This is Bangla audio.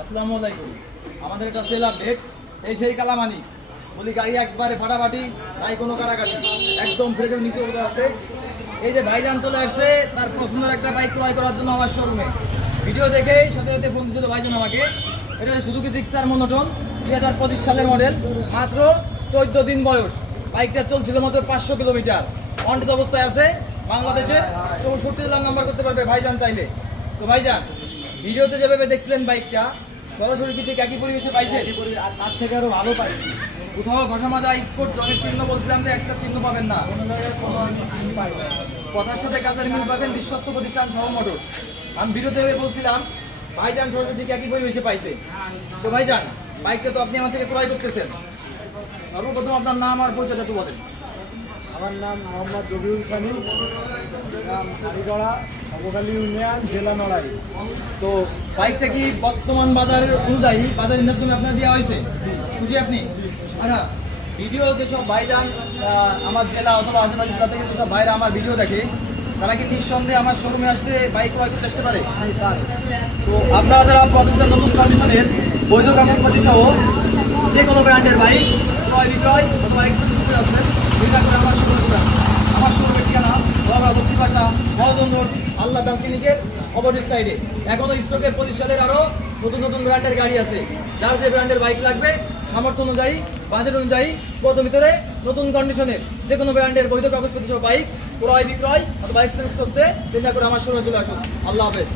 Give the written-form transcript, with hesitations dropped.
আসসালামু আলাইকুম। আমাদের একটা সেল আপডেট। এই সেই কালামানি বলি গাড়ি একবারে ফাটাফাটি, তাই কোনো কাটাকাটি, একদম ফ্রেশ নিতে আছে। এই যে ভাইজান চলে আসছে তার পছন্দের একটা বাইক ক্রয় করার জন্য আমার শোরুমে। ভিডিও দেখেই সাথে সাথে ফোন দিয়েছিল ভাইজান আমাকে। এটা হচ্ছে সুজুকি জিক্সার মনোটন 2025 সালের মডেল, মাত্র 14 দিন বয়স। বাইকটা চলছিল মাত্র 500 কিলোমিটার। অনটেজ অবস্থায় আছে। বাংলাদেশের 64 জেলার নাম্বার করতে পারবে ভাইজান চাইলে। তো ভাইজান, ভিডিওতে যেভাবে দেখছিলেন বাইকটা, সরাসরি কি ঠিক একই পরিবেশে পাইছে? তার থেকে আরো ভালো পাই। কোথাও ঘষা মাজা স্পোর্ট জলের চিহ্ন বলছিলাম যে একটা চিহ্ন পাবেন না। কথার সাথে কাজের মিল পাবেন বিশ্বস্ত প্রতিষ্ঠান সহ মোটরস। আমি ভিডিওতে বলছিলাম ভাইজান সরাসরি ঠিক একই পরিবেশে পাইছে। তো ভাইজান, বাইকটা তো আপনি আমার থেকে ক্রয় করতেছেন, সর্বপ্রথম আপনার নাম আর পরিচয়টা একটু বলেন। আমার নাম মোহাম্মদ রবিউল সানি, গ্রাম হারিগড়া, অবকালী ইউনিয়ন, জেলা নড়াই। তো বাইকটা কি বর্তমান বাজার অনুযায়ী বাজারের মাধ্যমে আপনার দেওয়া হয়েছে? খুশি আপনি? আচ্ছা, ভিডিও যেসব ভাইজান আমার জেলা অথবা আশেপাশে জেলা থেকে যেসব ভাইরা আমার ভিডিও দেখে, তারা কি নিঃসন্দেহে আমার শোরুমে আসতে বাইক ক্রয় করতে আসতে পারে? তো আপনারা যারা প্রথমটা নতুন কন্ডিশনের বৈধ কাগজপাতি সহ যে কোনো ব্র্যান্ডের বাইক ক্রয় বিক্রয় অথবা এক্সচেঞ্জ করতে যাচ্ছেন, সেটা করে আমার শোরুমে যান। আমার শোরুমের ঠিকানা লক্ষ্মী ভাষা মহাজন রোড, আল্লাহ ব্যাংক ক্লিনিকের অপোজিট সাইডে। এখনো স্টকের 25 সালের আরও নতুন নতুন ব্র্যান্ডের গাড়ি আছে। যার যে ব্র্যান্ডের বাইক লাগবে, সামর্থ্য অনুযায়ী, বাজেট অনুযায়ী, প্রথম ভিতরে নতুন কন্ডিশনের যে কোনো ব্র্যান্ডের বৈধ কাগজপত্র সহ বাইক ক্রয় বিক্রয় অথবা এক্সচেঞ্জ করতে, চিন্তা করে আমার শোরুমে চলে আসুন। আল্লাহ হাফেজ।